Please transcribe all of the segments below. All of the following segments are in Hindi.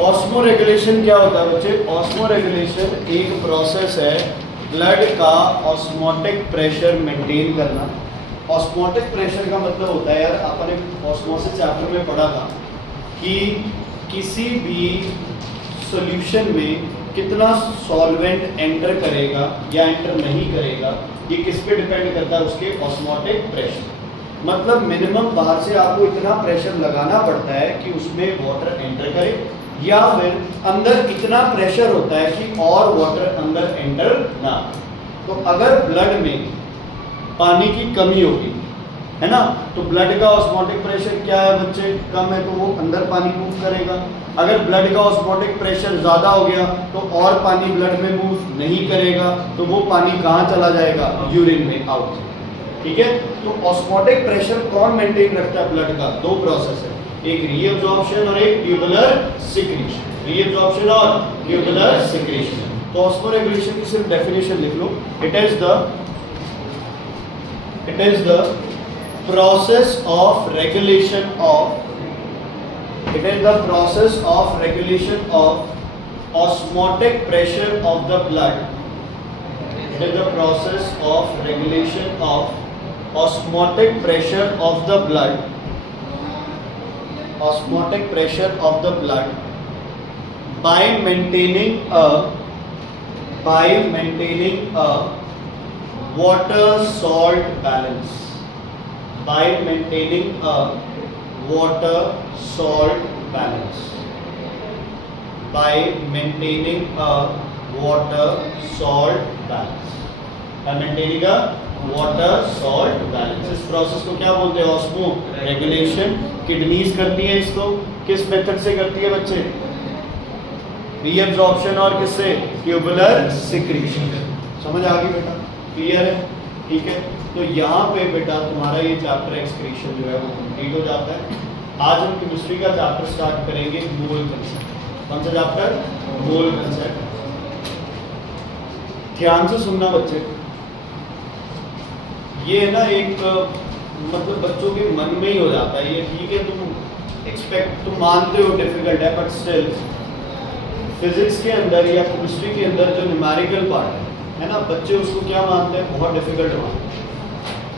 ऑस्मो रेगुलेशन क्या होता है बच्चे? ऑस्मो रेगुलेशन एक प्रोसेस है ब्लड का ऑस्मोटिक प्रेशर मेंटेन करना। ऑस्मोटिक प्रेशर का मतलब होता है यार, आपने ऑस्मोसिस चैप्टर में पढ़ा था कि किसी भी सॉल्यूशन में कितना सॉल्वेंट एंटर करेगा या एंटर नहीं करेगा, ये किस पे डिपेंड करता है? उसके ऑस्मोटिक प्रेशर। मतलब मिनिमम बाहर से आपको इतना प्रेशर लगाना पड़ता है कि उसमें वाटर एंटर करे, या फिर अंदर इतना प्रेशर होता है कि और वाटर अंदर एंटर ना। तो अगर ब्लड में पानी की कमी होगी, है ना, तो ब्लड का ऑस्मोटिक प्रेशर क्या है बच्चे? कम है, तो वो अंदर पानी मूव करेगा। अगर ब्लड का ऑस्मोटिक प्रेशर ज़्यादा हो गया तो और पानी ब्लड में मूव नहीं करेगा, तो वो पानी कहाँ चला जाएगा? यूरिन में, आउट। ठीक है, तो ऑस्मोटिक प्रेशर कौन मेंटेन रखता है ब्लड का? दो प्रोसेस है, एक रीअब्जॉर्प्शन और एक ट्यूबुलर सिक्रीशन। रीअब्जॉर्प्शन और ट्यूबुलर सिक्रीशन। तो ऑस्मो रेगुलेशन की सिर्फ डेफिनेशन लिख लो। It is the process of regulation of osmotic pressure of the blood. It is the process of regulation of osmotic pressure of the blood. Osmotic pressure of the blood by maintaining a water salt balance. By maintaining a water salt balance. By maintaining a water salt balance. By maintaining a water salt balance. इस प्रोसेस को क्या बोलते हैं? Osmo regulation. किडनीज करती है इसको। किस मेथड से करती है बच्चे? रीअब्जॉर्प्शन और किससे? Tubular secretion. समझ आ गई बेटा? क्लियर है? ठीक है, तो यहाँ पे बेटा तुम्हारा ये चैप्टर एक्सक्रीशन जो है वो कंप्लीट हो जाता है। आज हम केमिस्ट्री का चैप्टर स्टार्ट करेंगे, मोल कंसेप्ट। कौन सा चैप्टर? मोल कंसेप्ट। ध्यान से सुनना बच्चे, ये है ना एक मतलब बच्चों के मन में ही हो जाता है ये। ठीक है, तुम मानते हो डिफिकल्ट है, बट स्टिल फिजिक्स के अंदर या केमिस्ट्री के अंदर जो न्यूमेरिकल पार्ट है ना, बच्चे उसको क्या मानते हैं? बहुत डिफिकल्ट मानते हैं।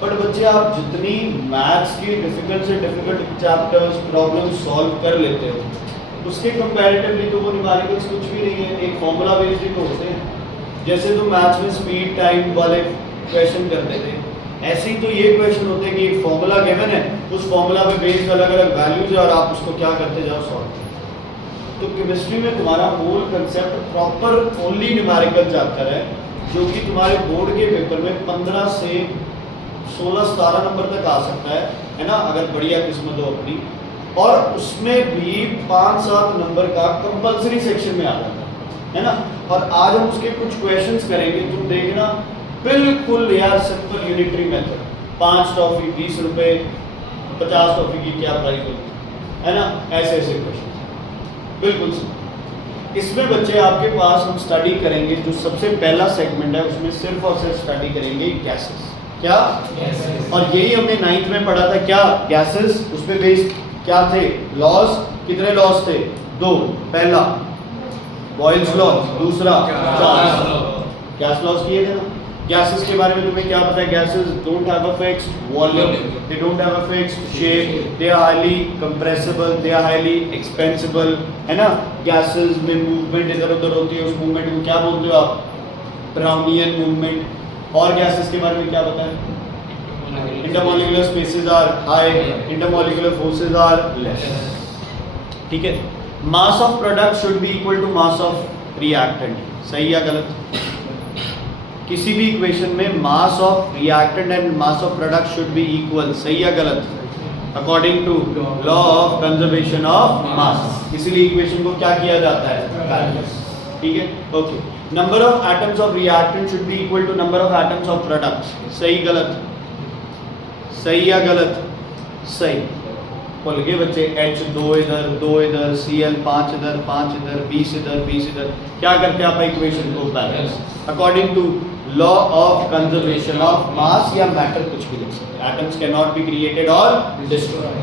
बट बच्चे आप जितनी मैथ्स की डिफिकल्ट से डिफिकल्ट चैप्टर्स प्रॉब्लम सॉल्व कर लेते हो, उसके कंपैरेटिवली तो वो न्यूमेरिकल्स कुछ भी नहीं है, एक फॉर्मूला बेस्ड ही तो होते हैं। जैसे तुम मैथ्स में स्पीड टाइम वाले क्वेश्चन करते थे, ऐसे ही तो ये क्वेश्चन होते हैं कि एक फॉर्मूला गिवन है, उस फॉर्मूला पे बेस्ड अलग अलग वैल्यूज है और आप उसको क्या करते जाओ? सॉल्व। तो केमिस्ट्री में तुम्हारा मोल concept proper only numerical chapter है, जो कि तुम्हारे बोर्ड के पेपर में 15 से 16-17 नंबर तक आ सकता है ना, अगर बढ़िया किस्मत हो अपनी। और उसमें भी 5-7 नंबर का कंपलसरी सेक्शन में आ जाता है ना। और आज हम उसके कुछ क्वेश्चंस करेंगे, तुम देखना बिल्कुल यार सिंपल यूनिटरी मेथड। 5 टॉफी 20 रुपए, 50 टॉफी की क्या प्राइस होगी, है ना, ऐसे ऐसे क्वेश्चन बिल्कुल सिंपल। इसमें बच्चे आपके पास हम स्टडी करेंगे, जो सबसे पहला सेगमेंट है उसमें सिर्फ और सिर्फ स्टडी करेंगे गैसेस। क्या? गैसेस। और यही हमने 9th में पढ़ा था, क्या? गैसेस। उस पे बेस्ड क्या थे? लॉज। कितने लॉज थे? 2। पहला बॉयल्स लॉ, दूसरा चार्ल्स लॉ। गैस लॉज किए थे ना। गैसेस के बारे में तुम्हें क्या पता है? Gases don't have a fixed volume, they don't have a fixed shape, they are highly compressible, they are highly expansible, है ना। गैसेस में मूवमेंट इधर उधर होती है, उस मूवमेंट को क्या बोलते हो आप? Brownian movement. और गैसेस के बारे में क्या पता है? Intermolecular spaces are high, intermolecular forces are less. ठीक है, mass of product should be equal to mass of reactant. सही या गलत? किसी भी इक्वेशन में mass of reactant and mass of product should be equal. सही या गलत? According to law of conservation of mass. इसीलिए इक्वेशन को क्या किया जाता है? बैलेंस। ठीक है, okay. Number of atoms of reactant should be equal to number of atoms of product. सही गलत? सही या गलत? सही। बोल गए बच्चे, H 2 इधर 2 इधर, Cl 5 इधर 5 इधर, 20 इधर 20 इधर। क्या करते हैं आप इक्वेशन को? Balance according to law of conservation of mass या मैटर, कुछ भी लिख सकते हैं। Atoms can not be created और डिस्ट्रॉयड।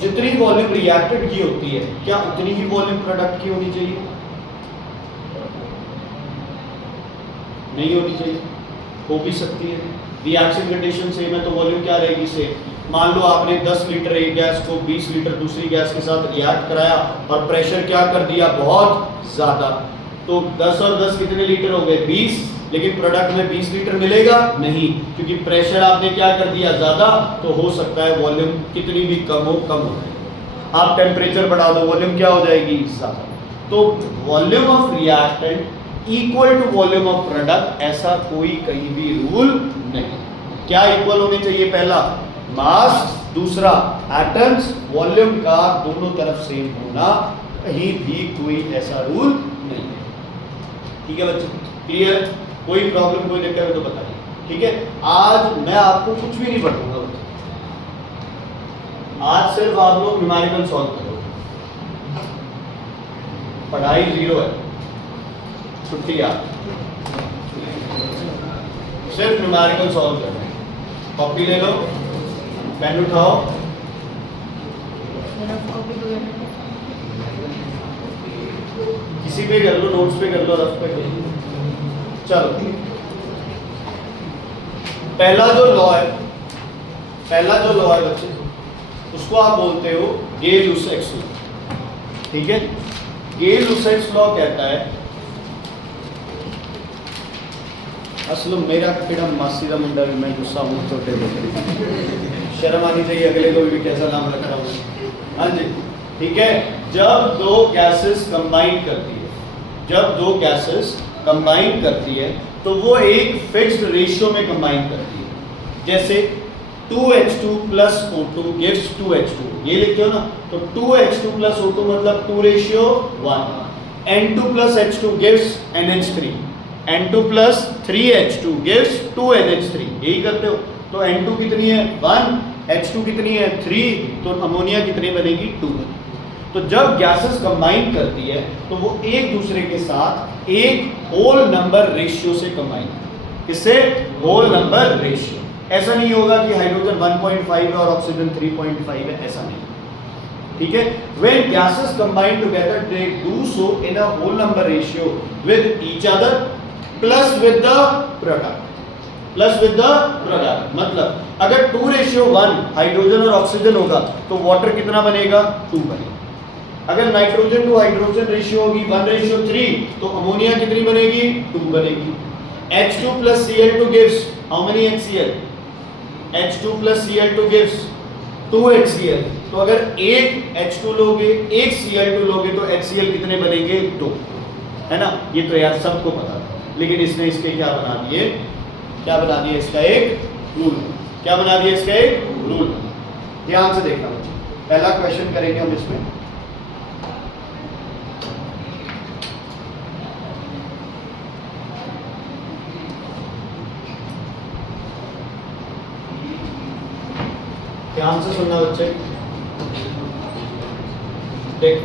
जितनी वॉल्यूम रिएक्टेड की होती है क्या उतनी ही वॉल्यूम प्रोडक्ट की होनी चाहिए? नहीं होनी चाहिए, हो भी सकती है। रिएक्शन कंडीशन सेम है तो वॉल्यूम क्या रहेगी सेम। मान लो आपने 10 लीटर एक गैस को 20 लीटर दूसरी गैस के साथ रिएक्ट कराया और प्रेशर क्या कर दिया बहुत ज़्यादा, तो 10 और 10 कितने लीटर हो गए 20, लेकिन प्रोडक्ट में 20 लीटर मिलेगा नहीं, क्योंकि प्रेशर आपने क्या कर दिया ज़्यादा, तो हो सकता है वॉल्यूम कितनी भी कम हो जाए। आप टेम्परेचर बढ़ा दो वॉल्यूम क्या हो जाएगी ज़्यादा। तो volume of reactant equal to volume of product, ऐसा कोई कहीं भी रूल नहीं। क्या इक्वल होने चाहिए? पहला मास, दूसरा एटम्स, वॉल्यूम का दोनों तरफ सेम होना, कहीं भी कोई ऐसा रूल नहीं है। ठीक है बच्चे, क्लियर? कोई प्रॉब्लम कोई दिक्कत है तो बताइए। ठीक है, आज मैं आपको कुछ भी नहीं पढ़ाऊंगा बच्चे, आज सिर्फ आप लोग न्यूमेरिकल सॉल्व करोगे, पढ़ाई जीरो है, छुट्टी आप सिर्फ न्यूमेरिकल सॉल्व करना है। कॉपी ले लो, पेन उठाओ, किसी पे कर लो, नोट्स पे कर लो, रफ पे कर लो। चलो, पहला जो लॉ है बच्चे, उसको आप बोलते हो गेल-लुसैक्स लॉ। ठीक है, गेल-लुसैक्स लॉ कहता है, असल मेरा किड़ा मासी का मुंडा भी मैं गुस्सा हूँ, छोटे शर्म आनी चाहिए अगले को भी कैसा नाम रख रहा हूँ। हाँ जी, ठीक है। जब दो गैसेस कंबाइन करती है तो वो एक फिक्स्ड रेशियो में कंबाइन करती है। जैसे 2H2 plus O2 gives 2H2, ये लिखते हो ना, तो 2H2 plus O2 मतलब 2:1। N2 plus H2 gives NH3, N2 plus 3H2 gives 2NH3, यही करते हो। तो N2 कितनी है 1, H2 कितनी है 3, तो अमोनिया कितनी बनेगी 2 बनेगी। तो जब गैसेस कंबाइन करती है तो वो एक दूसरे के साथ एक होल नंबर रेशियो से कंबाइन, किससे? Whole number ratio. ऐसा नहीं होगा कि हाइड्रोजन 1.5 है और ऑक्सीजन 3.5 है, ऐसा नहीं। ठीक है, when gases combine together they do so in a whole number ratio with each other plus with the product, मतलब अगर 2:1 हाइड्रोजन और ऑक्सीजन होगा तो वाटर कितना बनेगा 2 बनेगा। अगर नाइट्रोजन टू हाइड्रोजन रेशियो होगी 1:3 तो अमोनिया कितनी बनेगी 2 बनेगी। H2 plus Cl2 gives how many HCl? H2 plus Cl2 gives 2 HCl। तो अगर एक H2 लोगे एक Cl2 लोगे तो HCl कितने बनेंगे 2, है ना। ये तो यार सबको पता था, लेकिन इसने इसके क्या बना दिए इसका एक रूल। क्या बना दिया इसका एक रूल। ध्यान से देखना बच्चे, पहला क्वेश्चन करेंगे हम इसमें। ध्यान से सुनना बच्चे। देख,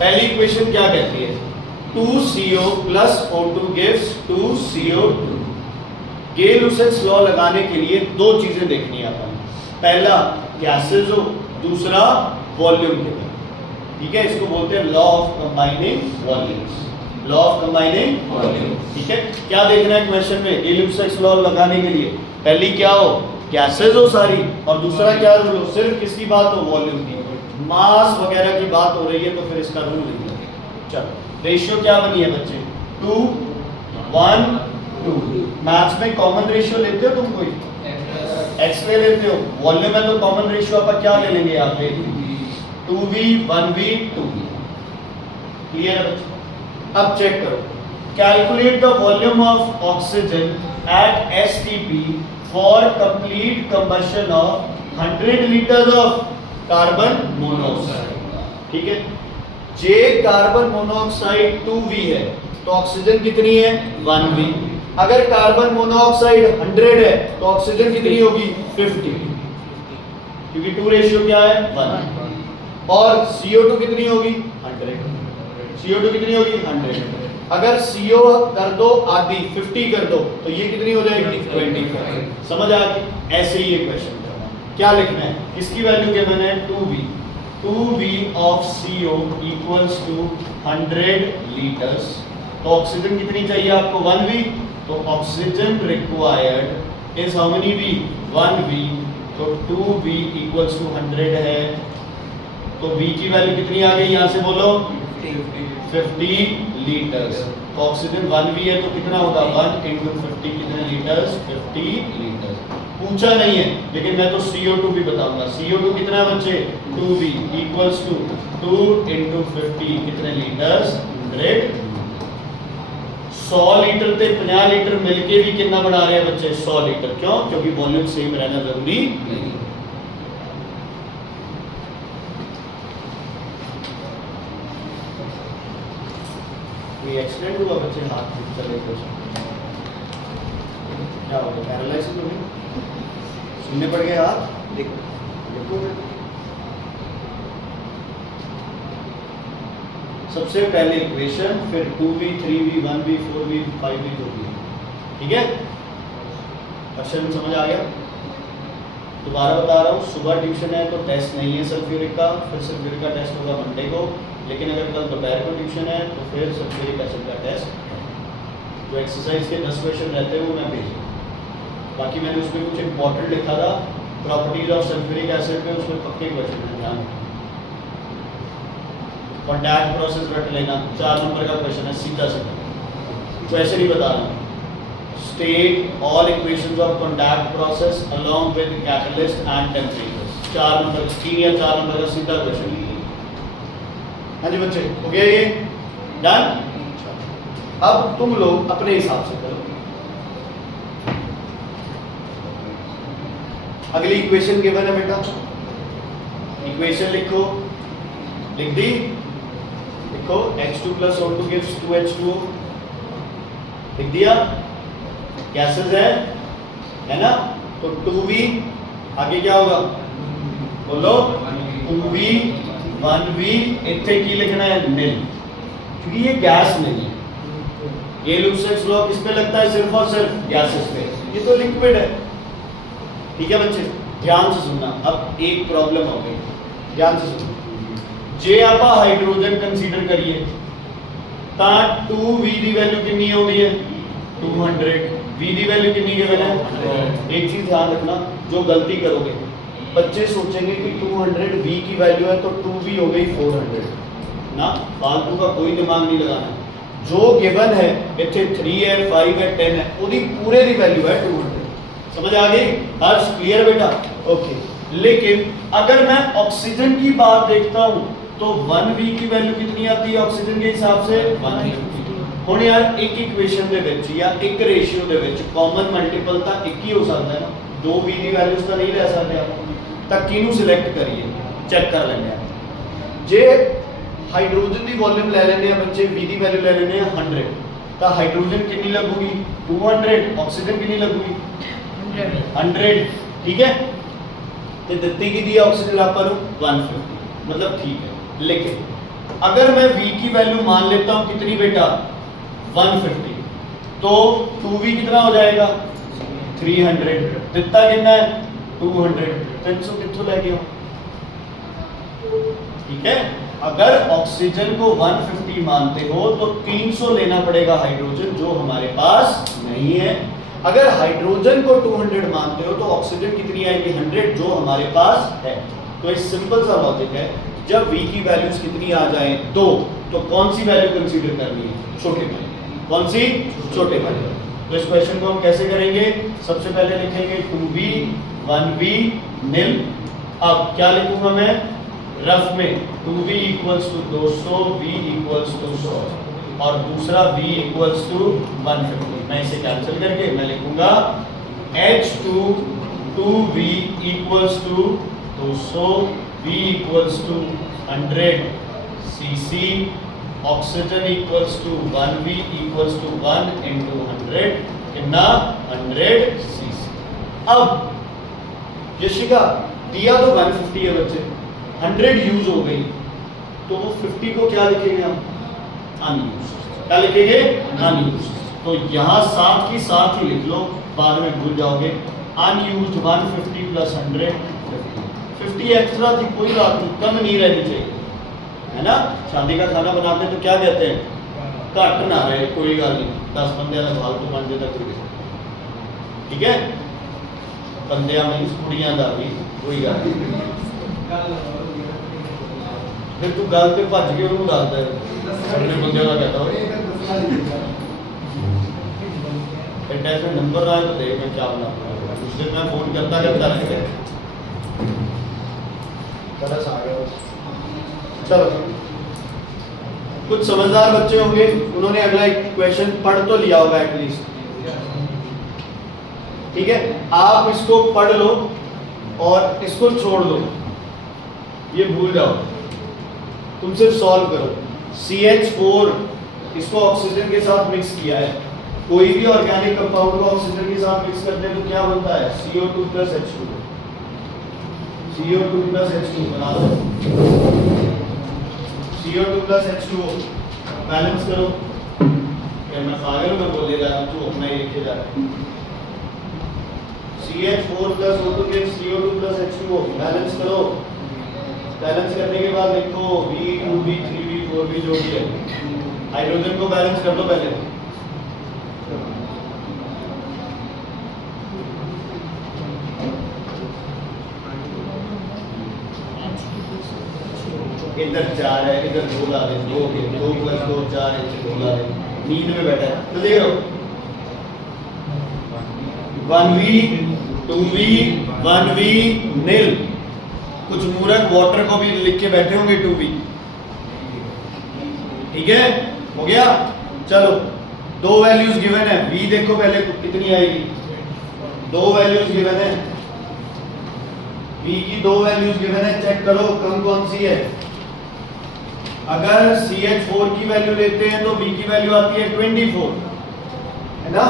पहली इक्वेशन क्या कहती है? 2CO plus O2 gives 2CO2। गेल-लुसैक्स law लगाने के लिए दो चीजें देखनी है अपन। पहला गैसेज हो, दूसरा वॉल्यूम के। ठीक है, इसको बोलते हैं लॉ ऑफ कंबाइनिंग वॉल्यूम। ठीक है, क्या देखना है क्वेश्चन में? गेल-लुसैक्स लॉ लगाने के लिए पहली क्या हो? गैसेज हो सारी, और दूसरा क्या रूल हो? सिर्फ किसकी बात हो? वॉल्यूम की। मास वगैरह की बात हो रही है तो फिर इसका रूल नहीं लगेगा। चलो, रेशियो क्या बनी है बच्चे? 2, 1, 2। मैथ्स में कॉमन रेशियो लेते हो तुम? कोई x ले लेते हो, वॉल्यूम है तो कॉमन रेशियो अपन क्या ले लेंगे यहाँ पे? 2v 1v 2v। क्लियर है बच्चे? अब चेक करो, calculate the volume of oxygen at STP for complete combustion of 100 liters of carbon monoxide. ठीक है, J कार्बन मोनोऑक्साइड 2v है तो ऑक्सीजन कितनी है 1v। अगर कार्बन मोनोऑक्साइड 100 है तो ऑक्सीजन कितनी होगी 50, क्योंकि 2 रेशियो क्या है 1। और CO2 कितनी होगी 100, CO2 कितनी होगी 100। अगर CO कर दो आधी 50 कर दो तो ये कितनी हो जाएगी 25। समझ आ गई? ऐसे ही ये क्वेश्चन करना, क्या लिखना है? किसकी वैल्यू गिवन है 2v, 2V of CO equals to 100 liters। तो ऑक्सीजन कितनी चाहिए आपको 1V, तो oxygen required is how many V 1V, तो 2V equals to 100 है, तो V की वैल्यू कितनी आ गई यहाँ से बोलो 50 लीटर्स। तो ऑक्सीजन 1V है तो कितना होगा 1 into 50 कितने लीटर्स 50 लीटर्स। पूछा नहीं है लेकिन मैं तो CO2 भी बताऊंगा। CO2 कितना है बच्चे 2V equals to 2 into 50 कितने लीटर्स 100। 100 लीटर से 50 लीटर मिलके भी कितना बना रहे हैं बच्चे 100 लीटर। क्यों? क्योंकि वॉल्यूम सेम रहना जरूरी नहीं। ये एक्सीडेंट हुआ बच्चे हाथ चले कुछ क्या हो गया पैरालाइसिस हो गई सुनने पड़ गए हाथ देखो। सबसे पहले इक्वेशन फिर 2V 3V 1V 4V 5V जो भी ठीक है। क्वेश्चन समझ आ गया? दोबारा बता रहा हूँ सुबह ट्यूशन है तो टेस्ट नहीं है सल्फ्यूरिक का, फिर सल्फ्यूरिक का टेस्ट होगा मंडे को, लेकिन अगर कल दोपहर को ट्यूशन है तो फिर सल्फ्यूरिक एसिड का टेस्ट जो एक्सरसाइज के 10 क्वेश्चन रहते हैं वो मैं भेजूँ। बाकी मैंने उसमें कुछ इंपॉर्टेंट लिखा था प्रॉपर्टीज ऑफ सल्फ्यूरिक एसिड पे, उसमें पक्के क्वेश्चन है ध्यान। कॉन्टैक्ट प्रोसेस रट लेना, 4 नंबर का क्वेश्चन है सीधा सीधा, तो ऐसे नहीं बता रहा। State all equations of contact process along with catalyst and temperature. 4 number 3 या 4 नंबर का सीधा क्वेश्चन। हाँ जी बच्चे हो गया ये डन। अब तुम लोग अपने हिसाब से करो। अगली इक्वेशन गिवन है बेटा, इक्वेशन लिखो, लिख दी, लिखो H2 plus O2 gives 2H2O, लिख दिया, गैसेस है ना। तो 2V आगे क्या होगा बोलो 2V 1V इतने की लिखना है नील, क्योंकि ये गैस नहीं है। ये लुसेक्स लॉ किस पे लगता है सिर्फ और सिर्फ गैसेस पे, ये तो लिक्विड है। ठीक है बच्चे ध्यान से सुनना। अब एक प्रॉब्लम हो गई, ध्यान से सुनना। जे आप हाइड्रोजन कंसीडर करिए ता 2V दी वैल्यू कितनी हो गई है 200, V दी वैल्यू कितनी गिवन है। एक चीज ध्यान रखना, जो गलती करोगे बच्चे सोचेंगे कि 200 V की वैल्यू है तो 2V हो गई 400 ना, फालतू का कोई दिमाग नहीं लगाना। जो गिवन है इतने 3 है 5 है 10 है उसकी पूरे दी वैल्यू है 200। समझ आ गई? हर्ष क्लियर बेटा? ओके। लेकिन अगर मैं ऑक्सीजन की बात देखता हूं तो 1V की वैल्यू कितनी आती है ऑक्सीजन के हिसाब से 150। ਹੁਣ यार एक इक्वेशन ਦੇ ਵਿੱਚ ਜਾਂ ਇੱਕ ਰੇਸ਼ੀਓ ਦੇ ਵਿੱਚ ਕਾਮਨ ਮਲਟੀਪਲ ਤਾਂ ਇੱਕ ਹੀ ਹੋ ਸਕਦਾ ਹੈ ਨਾ, ਦੋ V ਦੀ ਵੈਲਿਊਜ਼ ਤਾਂ ਨਹੀਂ ਲੈ ਸਕਦੇ ਆਪਾਂ। ਤਾਂ ਕਿਹਨੂੰ ਸਿਲੈਕਟ ਕਰੀਏ ਚੈੱਕ ਕਰ ਲੈਂਦੇ ਆ। ਜੇ ਹਾਈਡਰੋਜਨ ਦੀ ਵੋਲਿਊਮ ਲੈ ਲੈਂਦੇ ਆ ਬੱਚੇ, V ਦੀ ਵੈਲਿਊ ਲੈ ਲੈਂਦੇ ਆ 100, ਤਾਂ ਹਾਈਡਰੋਜਨ ਕਿੰਨੀ ਲੱਗੂਗੀ 200, ਆਕਸੀਜਨ ਕਿੰਨੀ ਲੱਗੂਗੀ 100। ठीक है, तो ਦਿੱਤੀ की दी ऑक्सीजन ਆਪਾਂ ਨੂੰ 150, मतलब ठीक है। लेकिन अगर मैं V की वैल्यू मान लेता हूं कितनी बेटा 150, तो 2V कितना हो जाएगा 300, ਦਿੱਤਾ कितना है 200, 300 कितों लेके हो। ठीक है, अगर ऑक्सीजन को 150 मानते हो तो 300 लेना पड़ेगा हाइड्रोजन जो हमारे पास नहीं है। अगर हाइड्रोजन को 200 मानते हो तो ऑक्सीजन कितनी आएगी 100 जो हमारे पास है। तो एक सिंपल सा लॉजिक है, जब V की वैल्यूज कितनी आ जाए दो तो कौन सी वैल्यू कंसीडर करनी है छोटे वाली, कौन सी छोटे वाली। तो इस क्वेश्चन को हम कैसे करेंगे, सबसे पहले लिखेंगे 2V 1V नील। अब क्या लिखूंगा मैं रफ में 2V equals to 200, V equals to 100 और दूसरा V इक्वल्स टू 150। मैं इसे कैंसिल करके मैं लिखूंगा H2 2V equals to 200, V equals to 100 cc, oxygen equals to 1V equals to 1 into 100 कितना 100 cc। अब यशिका दिया तो 150 है बच्चे, 100 यूज हो गई तो वो 50 को क्या लिखेंगे हम अनयूज, क्या लिखेंगे अनयूज। तो यहाँ साथ ही साथ ही लिख लो, बाद में भूल जाओगे। अनयूज्ड 150 प्लस 100 50, 50 एक्स्ट्रा थी, कोई बात नहीं, कम नहीं रहनी चाहिए, है ना। शादी का खाना बनाते हैं तो क्या कहते हैं, घट ना रहे, कोई गल नहीं, 10 बंदे का फालतू बन जाता कोई, ठीक है, बंदियां में कुड़ियां का भी कोई गल नहीं। फिर तू गल पे भज के उन्होंने दसदा है, अपने बंदे का कहता हो ऐसे नंबर आए तो देख मैं क्या बना, उस दिन मैं फोन करता रहता है, तरस आ गया। चलो, कुछ समझदार बच्चे होंगे, उन्होंने अगला एक क्वेश्चन पढ़ तो लिया होगा एटलीस्ट, ठीक है। आप इसको पढ़ लो और इसको छोड़ दो, ये भूल जाओ, तुम सिर्फ सॉल्व करो। CH4 इसको ऑक्सीजन के साथ मिक्स किया है, कोई भी ऑर्गेनिक कंपाउंड को ऑक्सीजन के साथ मिक्स करते हैं तो क्या बनता है, CO2 + H2, CO2 + H2 बना दो, CO2 + H2 बैलेंस करो, फिर मैं पागल में बोले जा रहा हूं, तू अपना ही लिखे जा रहा है, CH4 + O2 के CO2 + H2 बैलेंस करो, बैलेंस करने के बाद देखो V 2V 3V 4V जो भी है, हाइड्रोजन को बैलेंस कर दो पहले, इधर 4 है, इधर 2 ला दे, 2 के 2 + 2 4 है, 2 ला दे, नींद में बैठा है तो देख लो 1V 2V 1V नील, कुछ मूर्ख वाटर को भी लिख के बैठे होंगे 2V, ठीक है, हो गया। चलो, 2 वैल्यूज गिवन है, V देखो पहले तो कितनी आएगी, 2 वैल्यूज गिवन है, V की 2 वैल्यूज गिवन है, चेक करो कम कौन सी है। अगर CH4 की वैल्यू लेते हैं तो V की वैल्यू आती है 24, है ना,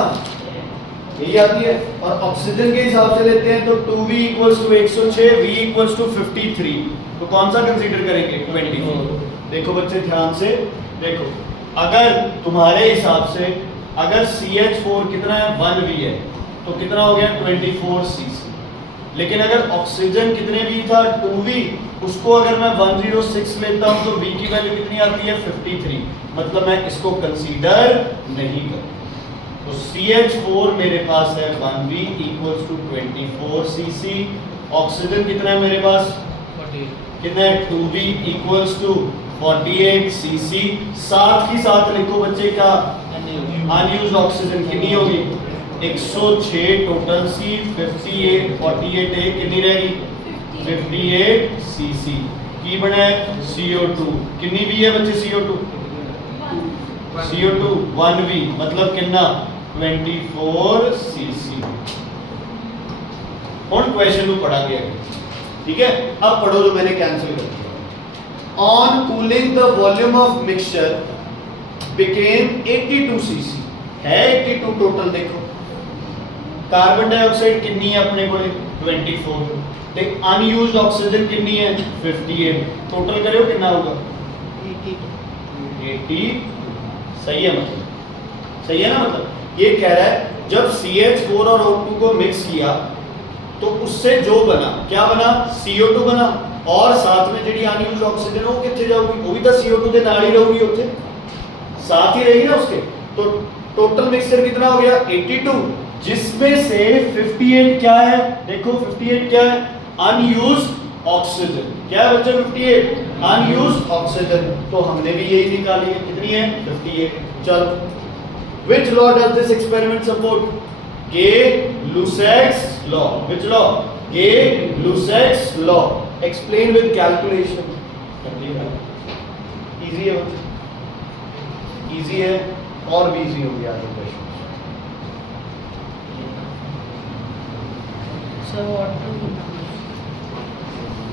यही आती है, और ऑक्सीजन के हिसाब से लेते हैं तो 2V = 106, V = 53, तो कौन सा कंसीडर करेंगे, 24। देखो बच्चे ध्यान से देखो, अगर तुम्हारे हिसाब से अगर CH4 कितना है 1V है तो कितना हो गया 24 cc, लेकिन अगर ऑक्सीजन कितने भी था 2V, उसको अगर मैं 106 लेता हूं तो V की वैल्यू कितनी आती है 53, मतलब मैं इसको कंसीडर नहीं करता। तो CH4 मेरे पास है 1V = 24 cc, ऑक्सीजन कितना है मेरे पास 48, कितना है 2V = 48 cc। साथ ही साथ लिखो बच्चे का अनयूज्ड ऑक्सीजन कितनी होगी 106 टोटल C, 58 48 A कितनी रहेगी 58 cc की बना है CO2 कितनी भी है बच्चे CO2 1V मतलब कितना 24 cc। और क्वेश्चन को पढ़ा गया, ठीक है। अब पढ़ो जो मैंने कैंसिल कर दिया। On cooling the volume of mixture became 82 cc है, 82 टोटल। देखो कार्बन डाइऑक्साइड कितनी है अपने को 24, देख अनयूज्ड ऑक्सीजन कितनी है 58, टोटल करो कितना होगा 80। सही है, मतलब सही है ना, मतलब ये कह रहा है जब CH4 और O2 को मिक्स किया तो उससे जो बना क्या बना CO2 बना, और साथ में जी अनयूज्ड ऑक्सीजन वो कितने जाऊगी, वो भी तो CO2 के नाल ही रहूगी, उत्थे साथ ही रहेगी ना उसके। तो टोटल मिक्सचर कितना हो गया 82, जिसमें से 58 क्या है, देखो 58 क्या है अनयूज्ड ऑक्सीजन। क्या है बच्चे 58 अनयूज्ड ऑक्सीजन, तो हमने भी यही निकाली है, कितनी है 58। चलो, which law does this experiment support? Gay-Lussac's law. Which law? Gay-Lussac's law. Explain with calculation. Easy है बच्चे, easy है, और भी easy हो गया आगे क्वेश्चन।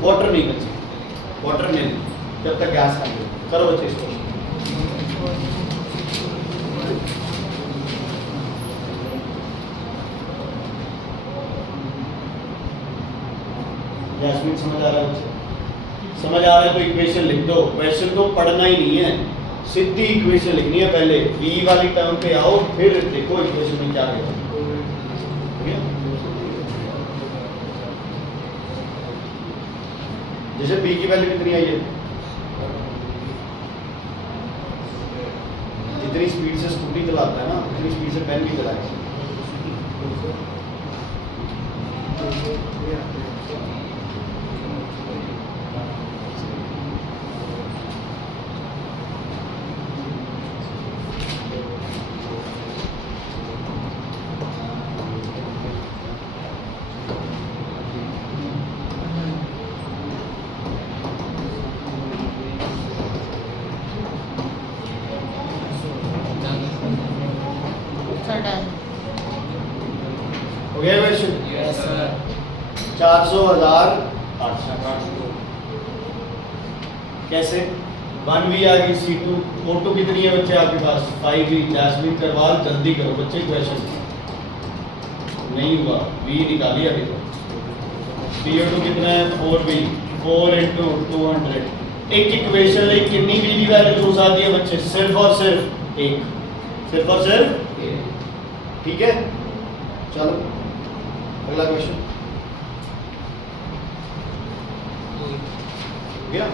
वाटर नहीं बच्चे, वाटर नहीं जब तक गैस आ गई। करो बच्चे इसको। जैस्मिन समझ आ रहा है बच्चे, समझ आ रहा है तो इक्वेशन लिख दो। क्वेश्चन तो पढ़ना ही नहीं है, सीधी इक्वेशन लिखनी है। पहले v वाली टर्म पे आओ, फिर देखो इक्वेशन में क्या कहते हैं। जैसे बी की वैल्यू कितनी आई है, जितनी स्पीड से स्कूटी चलाता है ना उतनी स्पीड से पेन भी चलाएगा। हो गया क्वेश्चन? 400,000 कैसे? 1V आ गई, C2 O2 कितनी है बच्चे आपके पास? 5V। जैस्मिन करवाल जल्दी करो बच्चे, क्वेश्चन नहीं हुआ, V निकालिए अभी तो। CO2 कितना है? 4V, 4 × 200। एक इक्वेशन में कितनी V की वैल्यू चूज आती है बच्चे? सिर्फ और सिर्फ एक, सिर्फ और सिर्फ एक। ठीक है, चलो अगला क्वेश्चन गया।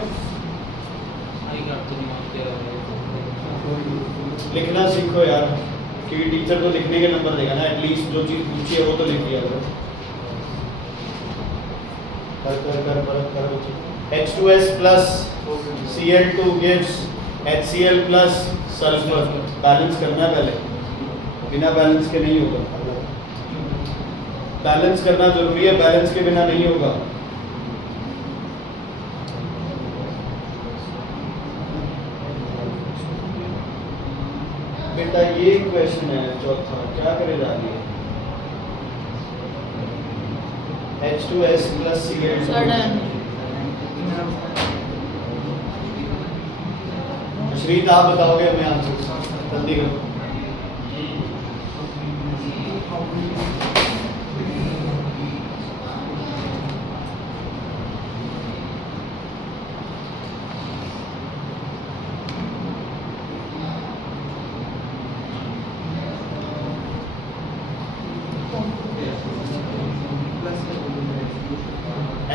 लिखना सीखो यार, क्योंकि टीचर तो लिखने के नंबर देगा ना, एटलीस्ट जो चीज पूछी है वो तो लिख लिया करो। कर बच्चे। H2S plus Cl2 gives HCl plus sulphur. Balance करना पहले, बिना बैलेंस के नहीं होगा। बैलेंस करना जरूरी है, बैलेंस के बिना नहीं होगा। बेटा ये क्वेश्चन है चौथा, क्या करे जा रही है? H2S plus Cl2। श्रीत आप बताओगे, मैं आंसर जल्दी करो।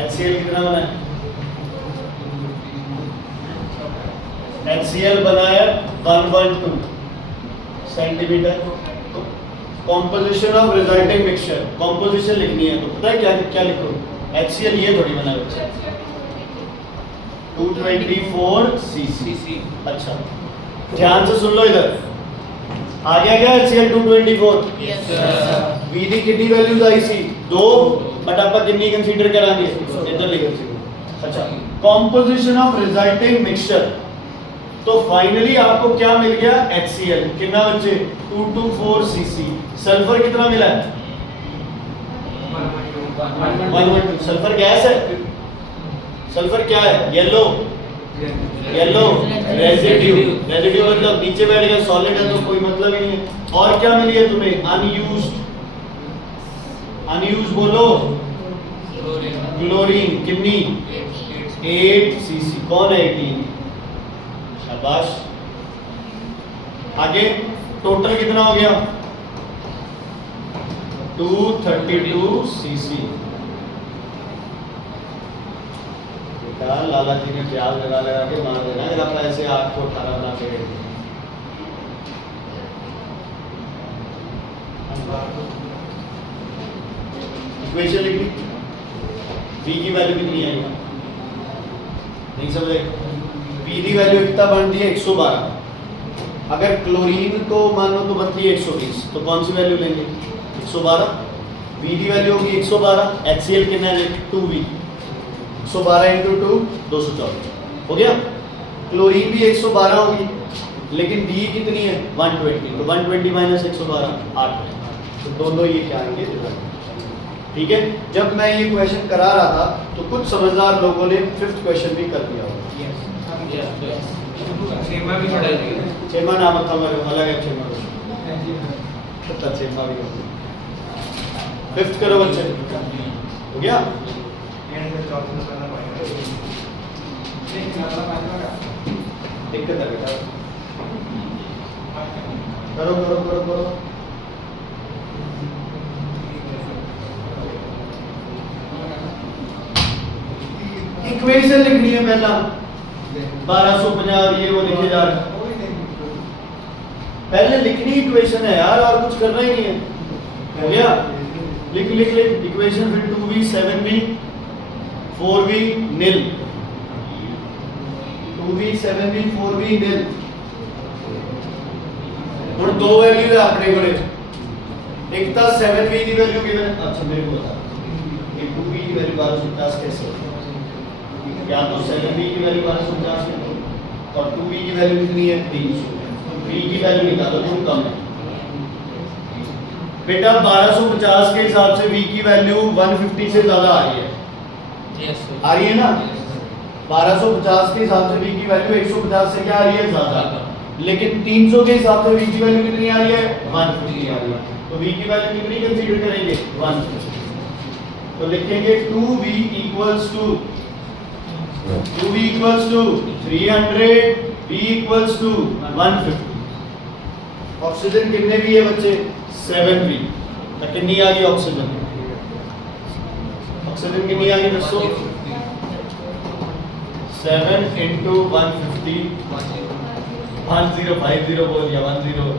HCl कितना बना है? HCl बना है 112 centimetre. Composition of resulting mixture, composition लिखनी है तो पता है क्या क्या लिखो? HCl ये थोड़ी बना है 224 cc। अच्छा ध्यान से सुन लो, इधर आ गया क्या HCl 224? Yes sir. Vd कितनी वैल्यूज आई सी? 2, बट आप कितनी कंसीडर कराएंगे? इधर लिखो। अच्छा, कॉम्पोजिशन ऑफ रिजल्टिंग मिक्सचर, तो फाइनली आपको क्या मिल गया? HCl कितना बच्चे? 224 cc। सल्फर कितना मिला है? 112। सल्फर गैस है, सल्फर क्या है? Yellow, yellow residue. रेजिड्यू मतलब नीचे बैठ गया, सॉलिड है तो कोई मतलब ही नहीं है। और क्या मिली है तुम्हें? अनयूज्ड। अनयूज्ड बोलो। क्लोरीन कितनी? 8 cc। कौन है 18? शाबाश। आगे टोटल कितना हो गया? 232 cc। बेटा लाला जी ने प्याज लगा लगा के मार देना अगर आप ऐसे आग को 18 बना के रखेंगे। इक्वेशन लिखनी, V की वैल्यू कितनी आएगी? नहीं समझे? V की वैल्यू कितना बनती है? 112। अगर क्लोरीन को मान लो तो बनती है 120, तो कौन सी वैल्यू लेंगे? 112। V की वैल्यू होगी 112। HCl कितना है? 2V। 112 × 2 224 हो गया। क्लोरीन भी 112 होगी, लेकिन V कितनी है? 120, तो 120 माइनस 112 8 है। तो दोनों ये क्या आएंगे? ठीक है। जब मैं ये क्वेश्चन करा रहा था तो कुछ समझदार लोगों ने 5th क्वेश्चन भी कर दिया होगा। छेमा नाम था मेरे, अलग है छेमा। तो छेमा भी 5th करो बच्चे, हो गया? दिक्कत है बेटा, करो करो करो करो। इक्वेशन लिखनी है पहला 1250 और ये वो लिखे जा रहे हैं। पहले लिखनी इक्वेशन है यार, और कुछ करना ही नहीं है। हो गया, लिख लिख लिख इक्वेशन, फिर 2v 7v 4v nil, 2v 7v 4v nil। और दो वैल्यू है अपने को, एक था 7v की वैल्यू गिवन है। अच्छा मेरे को बता, ये 2v की वैल्यू 1250 कैसे होगी? या तो 7v की वैल्यू 1250 है और 2v की वैल्यू कितनी है 300, v की वैल्यू निकालो जो कम है। बेटा 1250 के हिसाब से v की वैल्यू 150 से ज्यादा आ रही है। yes, आ रही है ना? 1250 के हिसाब से v की वैल्यू 150 से क्या आ रही है ज्यादा, लेकिन 300 के हिसाब से v की वैल्यू कितनी आ रही है 150 आ रही है। तो v की वैल्यू कितनी कंसीडर करेंगे 150। तो लिखेंगे 2v equals to 300, v equals to 150। Oxygen कितने भी है बच्चे 7v। तो कितनी आ गई ऑक्सीजन, ऑक्सीजन कितनी आ गई दोस्तों 7 into 150, 1050 बोल दिया 10।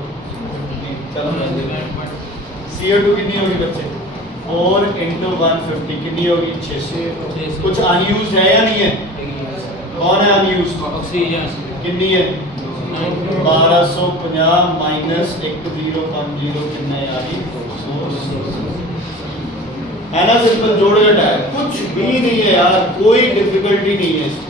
चलो CO2 कितनी होगी बच्चे 4 into 150 कितनी होगी 600। कुछ अनयूज्ड है या नहीं है? कौन है अनयूज्ड? ऑक्सीजन कितनी है 1250 माइनस 10 कम 0 कितने आ गई 200 है ना। सिंपल जोड़ घटा है, कुछ भी नहीं है यार, कोई डिफिकल्टी नहीं है इसमें।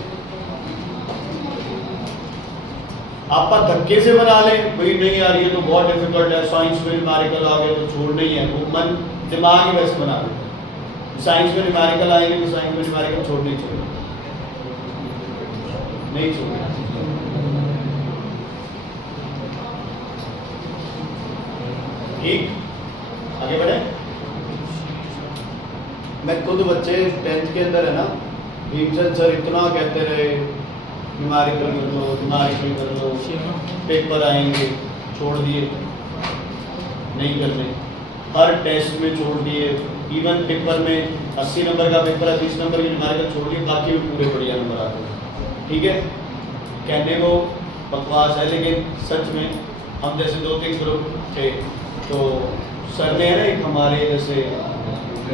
आप धक्के से बना ले भाई नहीं आ रही है तो बहुत डिफिकल्ट है, साइंस में न्यूमेरिकल आ गए तो छोड़ना ही है, वो मन दिमाग ही वैसे बना देते। साइंस में न्यूमेरिकल आएंगे तो साइंस में न्यूमेरिकल छोड़ने चाहिए, नहीं छोड़ना। ठीक, आगे बढ़े। मैं खुद बच्चे 10th के अंदर है ना, भीमचंद सर इतना कहते रहे न्यूमेरिकल कर लो न्यूमेरिकल कर लो, पेपर आएंगे छोड़ दिए, नहीं करने। हर टेस्ट में छोड़ दिए, इवन पेपर में 80 नंबर का पेपर है 20 नंबर की न्यूमेरिकल छोड़ दिए, बाकी भी पूरे बढ़िया नंबर आते हैं। ठीक है, कहने को बकवास है लेकिन सच में हम जैसे 2-3 ग्रुप थे तो सर ने है ना एक हमारे जैसे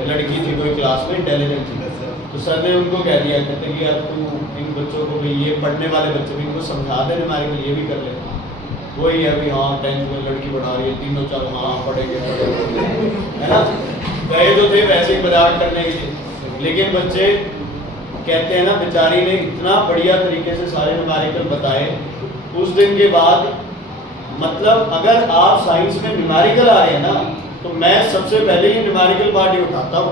लड़की थी कोई क्लास में इंटेलिजेंट थी, तो सर ने उनको कह दिया कहते कि यार तू इन बच्चों को भी, ये पढ़ने वाले बच्चे भी इनको समझा दे हमारे को, ये भी कर ले। वही है अभी हाँ 10th में लड़की पढ़ा रही है, तीनों चलो हाँ पढ़ेंगे है ना। गए तो थे वैसे ही मजाक करने के लिए, लेकिन बच्चे कहते हैं ना बेचारी ने इतना बढ़िया तरीके से सारे न्यूमेरिकल बताए। उस दिन के बाद मतलब अगर आप साइंस में न्यूमेरिकल आ रहे हैं ना तो मैं सबसे पहले ही न्यूमेरिकल पार्ट ही उठाता हूँ।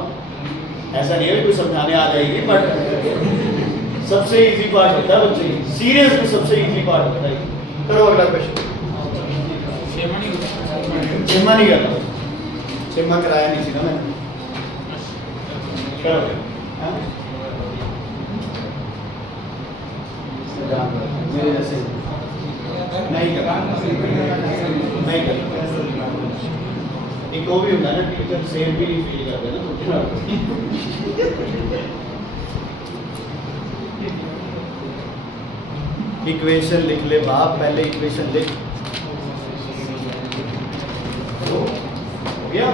ऐसा नहीं है कोई समझाने आ जाएगी, बट सबसे इजी पार्ट होता है बच्चे, सीरियसली सबसे इजी पार्ट होता है। करो अगला क्वेश्चन। सिम्मा नहीं करता, सिम्मा कराया नहीं सीधा मैंने। करो मेरे जैसे नहीं करता, नहीं करता। एक वो भी होता है ना टीचर सेम भी नहीं फील करते ना इक्वेशन लिख ले बाप, पहले इक्वेशन लिख। हो गया।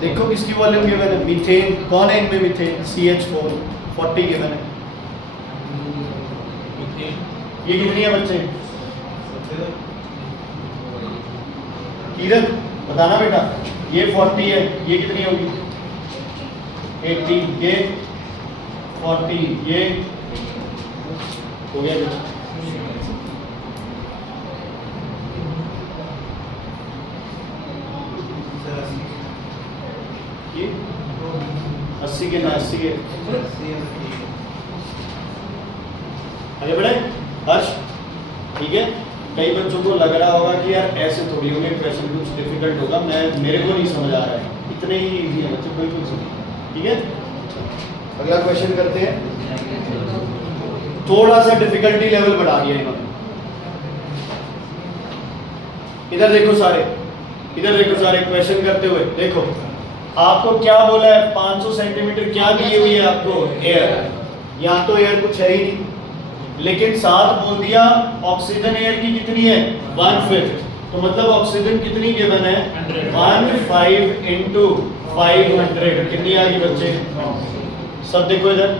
देखो किसकी वॉल्यूम गिवन है, मीथेन। कौन है इनमें मीथेन? CH4 40 गिवन है। ये कितनी है बच्चे? किरण बताना बेटा, ये 40 है, ये कितनी होगी 80, ये 40, ये हो गया बेटा। ये 80 के ना 80 के आगे बढ़े हर्ष। ठीक है, कई बच्चों को लग रहा होगा कि यार ऐसे थोड़ी होंगे क्वेश्चन, कुछ डिफिकल्ट होगा, मेरे को नहीं समझ आ रहा है, इतने ही इजी है बच्चों, बिल्कुल समझ। ठीक है, अगला क्वेश्चन करते हैं। थोड़ा सा डिफिकल्टी लेवल बढ़ा दिया इन्होंने। इधर देखो सारे, इधर देखो सारे क्वेश्चन करते हुए। देखो आपको क्या बोला है, 500 सेंटीमीटर क्या दी हुई है आपको एयर, यहाँ तो एयर कुछ है ही नहीं, लेकिन साथ बोल दिया ऑक्सीजन एयर की कितनी है 1/5, तो मतलब ऑक्सीजन कितनी गिवन है 15 इंटू 500 कितनी आ गई बच्चे? सब देखो इधर,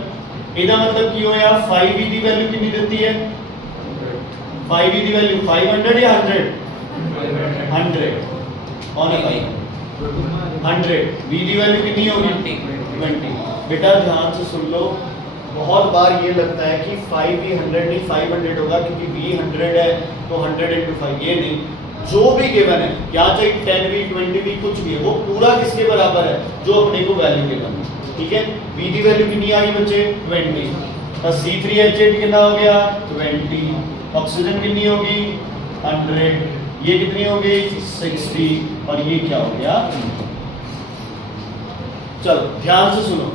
इधर मतलब क्यों यार 5 की वैल्यू कितनी देती है? 5 की वैल्यू 500 या 100? 100 कौन है भाई? 100 v की वैल्यू कितनी होगी 20। बेटा ध्यान से सुन लो, बहुत बार ये लगता है कि 5 भी 100 नहीं 500 होगा क्योंकि v 100 है तो 100 इंटू 5, ये नहीं, जो भी गिवन है क्या चाहे 10v 20v कुछ भी है वो पूरा किसके बराबर है जो अपने को वैल्यू गिवन है, ठीक है। v की वैल्यू कितनी आई बच्चे 20, तो C3H8 कितना हो गया 20, ऑक्सीजन कितनी होगी 100, ये कितनी होगी 60 और ये क्या हो गया। चलो ध्यान से सुनो,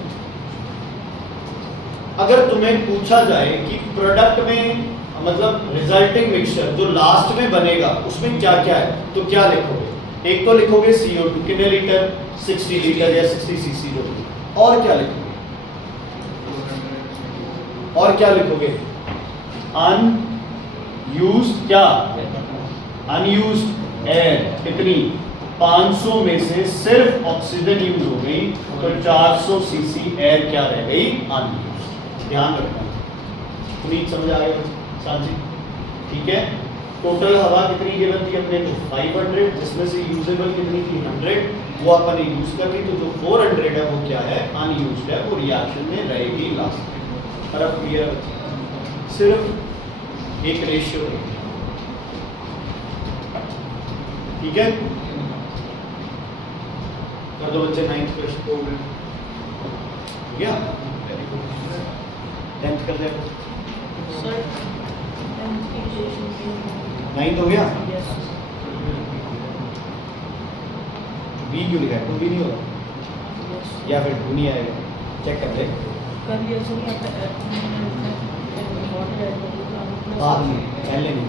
अगर तुम्हें पूछा जाए कि प्रोडक्ट में मतलब रिजल्टिंग मिक्सचर जो लास्ट में बनेगा उसमें क्या क्या है, तो क्या लिखोगे? एक तो लिखोगे CO2 कितने लीटर 60 लीटर या 60 cc जो, और क्या लिखोगे? और क्या लिखोगे? अनयूज्ड क्या? अनयूज्ड एयर कितनी 500 में से सिर्फ ऑक्सीजन यूज हो गई तो 400 सीसी एयर क्या रह गई अनयूज्ड। ध्यान रखना, उम्मीद समझ आ गई सांची, ठीक है। टोटल हवा कितनी गिवन थी अपने को 500, जिसमें से यूजेबल कितनी थी 100, वो अपन ने यूज कर ली, तो जो 400 है वो क्या है अनयूज्ड है, वो रिएक्शन में रहेगी लास्ट में। तरफ क्लियर है, सिर्फ एक रेशियो है, ठीक है। कर दो बच्चे 9th क्वेश्चन हो गया, 10th कर दे सर 9th हो गया। बी क्यों लिखा है? 2 भी नहीं होगा या फिर 2 नहीं आएगा, चेक कर ले बाद में, पहले नहीं,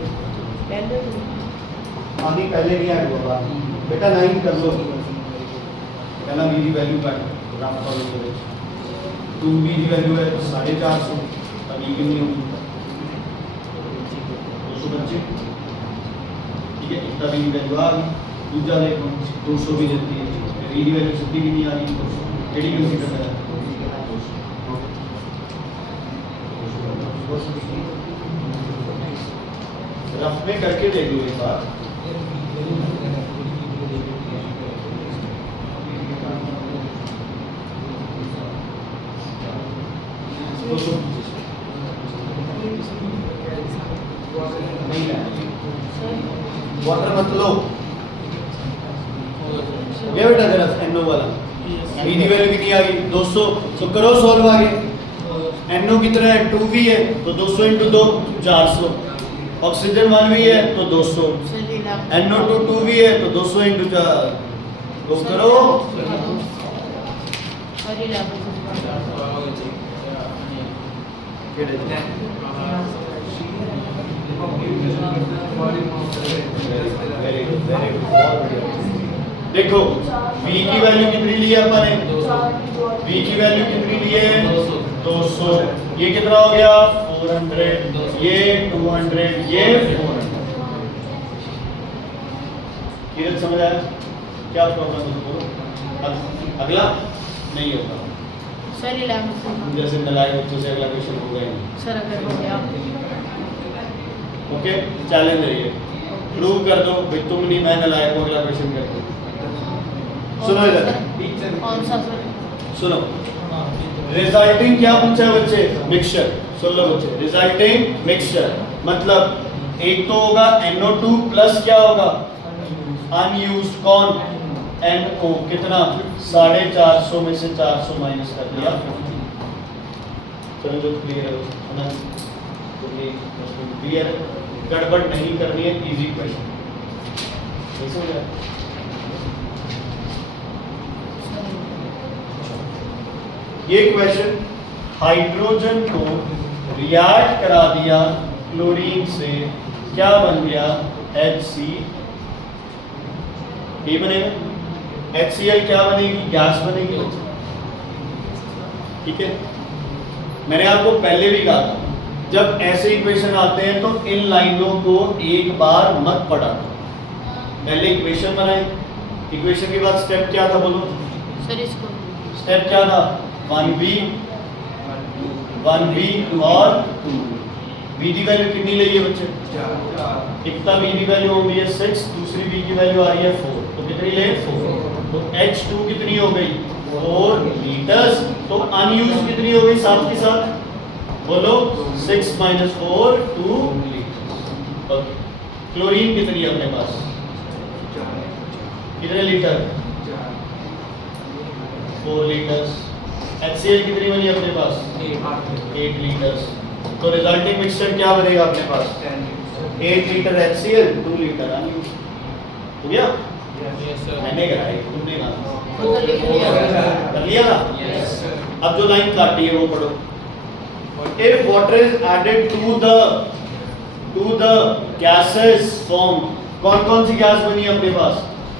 आधी पहले नहीं आएगा बाद में। बेटा 9 कर लो, पहला बी की वैल्यू काट ग्राफ फॉलो करो, 2 बी की वैल्यू है 450, अब ई कितनी होगी 200 बच्चे, ठीक है। इतना बी की वैल्यू आ गई, दूसरा देखो 200 भी देती है, ई की वैल्यू सिद्धि कितनी आ रही है 200, केडी कंसीडर है रफ में करके देख लो एक बार। वाटर मत लो, ये बेटा जरा NO वाला बी की वैल्यू कितनी आ गई 200, तो करो सॉल्व आगे। NO कितना है 2V है तो 200 इंटू 2 400, ऑक्सीजन 1V है तो 200, NO2 2V है तो 200 इंटू 4, तो करो वेरी गुड देखो V की वैल्यू कितनी ली है अपन ने, V की वैल्यू कितनी ली है 200, ये कितना हो गया 400, ये 200, ये 400। किरण समझ आया क्या प्रॉब्लम है? बोलो अगला नहीं होगा सर 11 जैसे नलायक बच्चों से अगला क्वेश्चन होगा ही नहीं। सर अगर हो गया ओके चैलेंज है ये, प्रूव कर दो भाई तुम नहीं मैं नलायक को अगला क्वेश्चन कर दो। सुनो इधर, कौन सा सर? सुनो रिजल्टिंग क्या पूछा है बच्चे मिक्सचर, सुन लो बच्चे रिजल्टिंग मिक्सचर मतलब एक तो होगा NO2 प्लस क्या होगा अनयूज्ड कौन NO कितना 450 में से 400 माइनस कर दिया 50। चलो जो क्लियर है ना, तो ये क्लियर गड़बड़ नहीं करनी है, इजी क्वेश्चन कैसे हो गया। ये क्वेश्चन हाइड्रोजन को रिएक्ट करा दिया क्लोरीन से, क्या बन गया HC, ये बनेगा HCl क्या बनेगी गैस बनेगी, ठीक है। मैंने आपको पहले भी कहा था, जब ऐसे इक्वेशन आते हैं तो इन लाइनों को एक बार मत पढ़ा करो। पहले इक्वेशन बनाए, इक्वेशन के बाद स्टेप क्या था बोलो? सर इसको स्टेप क्या था? 1v और 2। v की वैल्यू कितनी ली है बच्चे? एक तो v की वैल्यू हो गई है 6, दूसरी v की वैल्यू आ रही है 4, तो कितनी ले? 4। तो H2 कितनी हो गई? 4 लीटर्स। तो अनयूज कितनी हो गई साथ के साथ? बोलो 6 - 4 2 लीटर्स। ओके, क्लोरीन कितनी है अपने पास? कितने लीटर? 4 लीटर्स। HCl कितनी बनी अपने पास? 8 लीटर्स। तो रिजल्टिंग मिक्सचर क्या बनेगा अपने पास? 8 लीटर HCl 2 लीटर अनयूज। हो गया? मैंने कराई, तुमने कहा कर लिया ना? अब जो लाइन काटी है वो पढ़ो। If water is added to the gases formed, कौन कौन सी गैस बनी है अपने पास?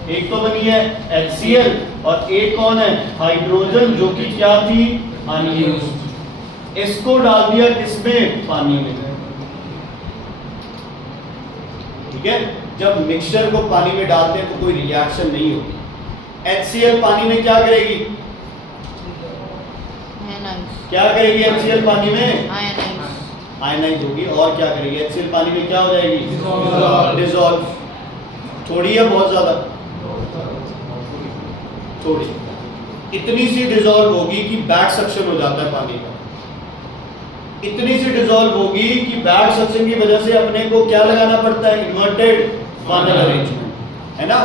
एक तो बनी है HCl और एक कौन है? हाइड्रोजन, जो कि क्या थी? अनयूज्ड। इसको डाल दिया किसमें? पानी में। ठीक है, जब मिक्सचर को पानी में डालते हैं तो कोई रिएक्शन नहीं होगी। HCl पानी में क्या करेगी? क्या करेगी HCl पानी में? आयनाइज होगी। और क्या करेगी? HCl पानी में क्या हो जाएगी? डिसॉल्व। थोड़ी है बहुत ज्यादा? थोड़ी, इतनी सी डिसॉल्व होगी कि बैक सक्शन हो जाता है पानी का। इतनी सी डिसॉल्व होगी कि बैक सक्शन की वजह से अपने को क्या लगाना पड़ता है? इन्वर्टेड फनल अरेंजमेंट, है ना?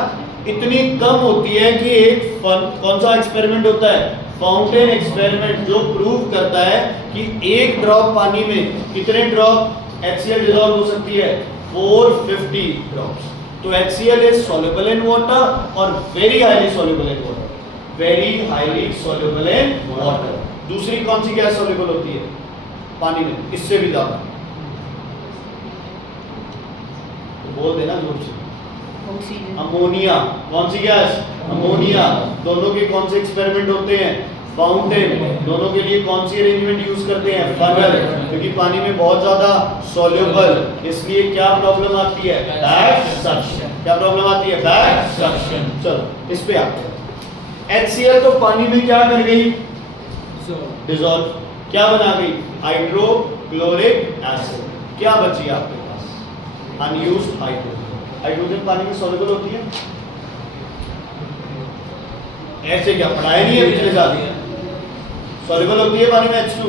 इतनी कम होती है कि एक कौन सा एक्सपेरिमेंट होता है? फाउंटेन एक्सपेरिमेंट, जो प्रूव करता है कि एक ड्रॉप पानी में कितने ड्रॉप HCl डिसॉल्व हो सकती है? 450 ड्रॉप्स। तो HCl is soluble in water और very highly soluble in water, very highly soluble in water. दूसरी कौन सी गैस सॉल्युबल होती है पानी में? इससे भी ज्यादा। तो बोल देना जोर से। अमोनिया। कौन सी गैस? अमोनिया। दोनों के कौन से एक्सपेरिमेंट होते हैं? फाउंटेन। दोनों के लिए कौन सी अरेंजमेंट यूज करते हैं? फनल, क्योंकि पानी में बहुत ज्यादा सॉल्युबल, इसलिए क्या प्रॉब्लम आती है? Back suction. क्या प्रॉब्लम आती है? Back suction. चलो इस पे आते हैं। HCl तो पानी में क्या कर गई? डिसॉल्व। क्या बना गई? Hydrochloric acid. क्या बची आपके पास? Unused hydrogen. हाइड्रोजन पानी में सॉल्युबल होती है? ऐसे क्या पढ़ाया नहीं है पिछले साल? सॉल्युबल होती है पानी में H2।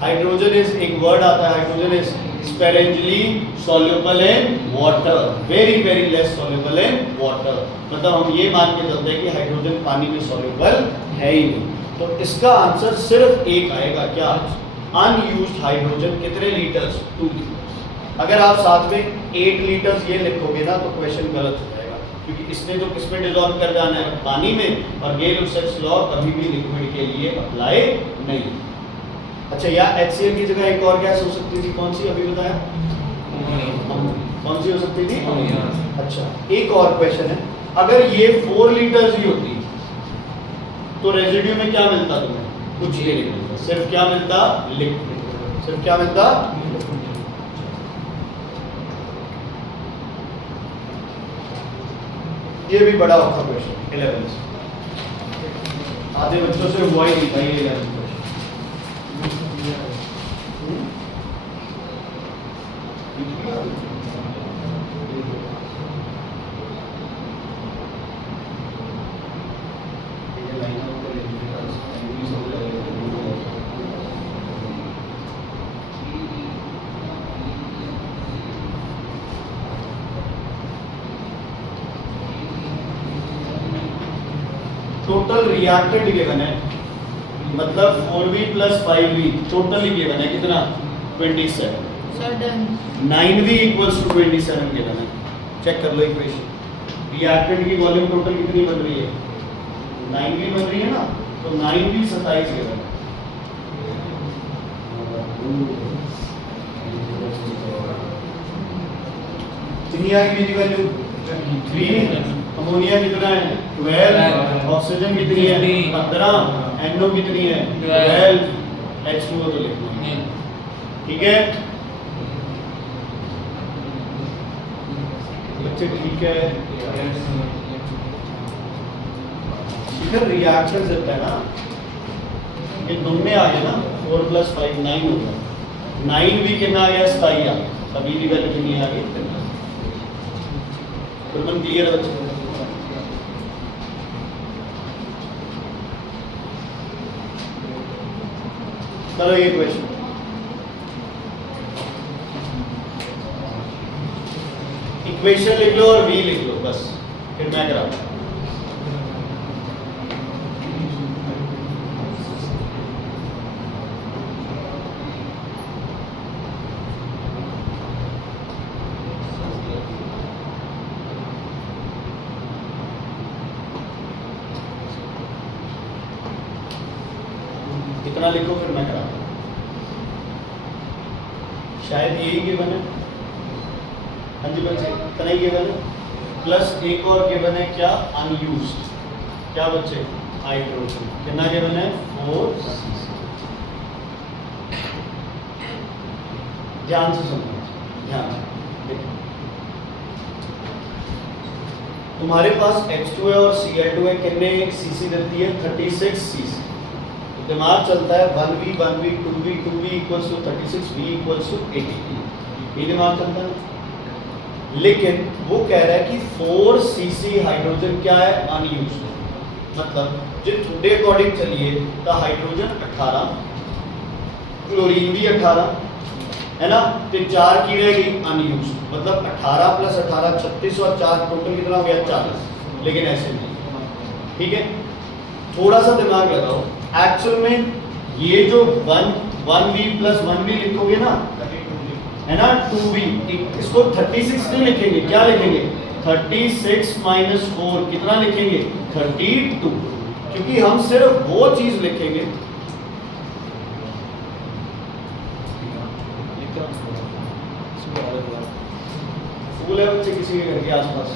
हाइड्रोजन इज, एक वर्ड आता है, hydrogen is sparingly soluble in water, very very less soluble in water। मतलब हम ये मान के चलते हैं कि हाइड्रोजन पानी में soluble है ही नहीं। तो इसका आंसर सिर्फ एक आएगा, क्या? अनयूज्ड हाइड्रोजन कितने लीटर्स? 2 लीटर्स। अगर आप साथ में 8 लीटर्स ये लिखोगे ना तो क्वेश्चन गलत हो जाएगा, क्योंकि इसने तो किसमें डिसॉल्व कर जाना है? पानी में। और गेल-लुसाक्स लॉ कभी भी लिक्विड के लिए अप्लाई नहीं। अच्छा, या HCl की जगह एक और गैस हो सकती थी, कौन सी अभी बताया? कौन सी हो सकती थी? अच्छा, एक और क्वेश्चन है, अगर ये 4 लीटर्स ही होती तो रेजिड्यू में क्या मिलता तुम्हें? कुछ भी नहीं मिलता। सिर्फ क्या मिलता? लिक्विड। सिर्फ क्या मिलता? ये भी बड़ा औखा क्वेश्चन 11 से। आधे बच्चों से हुआ ही नहीं था ये 11 क्वेश्चन। टोटल रिएक्टेड गिवन है, मतलब 4v + 5v टोटल गिवन है कितना? 27। 9v = 27 गिवन है। चेक कर लो इक्वेशन। रिएक्टेड की वॉल्यूम टोटल कितनी बन रही है? 9v बन रही है ना, तो 9v 27 गिवन है। कितनी आएगी v की वैल्यू? 3। अमोनिया कितना है 12, ऑक्सीजन कितनी है 15, NO कितनी है 12, H2O तो लिखना है, ठीक है बच्चे, ठीक है। इधर रिएक्शन रहता है ना, ये दोनों आ गया ना, 4 + 5 9 हो गया, 9 भी कितना आ गया स्थाई आ गया, अभी भी वैल्यू कितनी आ गई, तो क्लियर है बच्चे। चलो ये क्वेश्चन, इक्वेशन लिख लो और V लिख लो बस, फिर मैं कराऊंगा। इतना लिखो फिर मैं कराऊंगा, शायद यही गिवन है। हाँ जी बच्चे, इतना ही गिवन है, प्लस एक और गिवन है क्या, अनयूज्ड, क्या बच्चे, हाइड्रोजन, कितना गिवन है 4। ध्यान से सुनो, ध्यान से देखो, तुम्हारे पास H2 है और Cl2 है, कितने सीसी देती है 36 सीसी, दिमाग चलता है 1V 1V 2V 2V = 36, V = 80, ये दिमाग चलता है। लेकिन वो कह रहा है कि 4 सीसी हाइड्रोजन क्या है, अनयूज्ड, मतलब जो थोड़े अकॉर्डिंग चलिए तो हाइड्रोजन 18, क्लोरीन भी 18 है ना, तो 4 की रह गई अनयूज्ड, मतलब 18 + 18 36 और 4 टोटल कितना हो गया 40, लेकिन ऐसे नहीं, ठीक है। थोड़ा सा दिमाग लगाओ, एक्चुअल में ये जो 1V + 1V लिखोगे ना, है ना 2V, इसको 36 नहीं लिखेंगे, क्या लिखेंगे 36 - 4, कितना लिखेंगे 32, क्योंकि हम सिर्फ वो चीज लिखेंगे स्कूल है बच्चे किसी के घर के आसपास,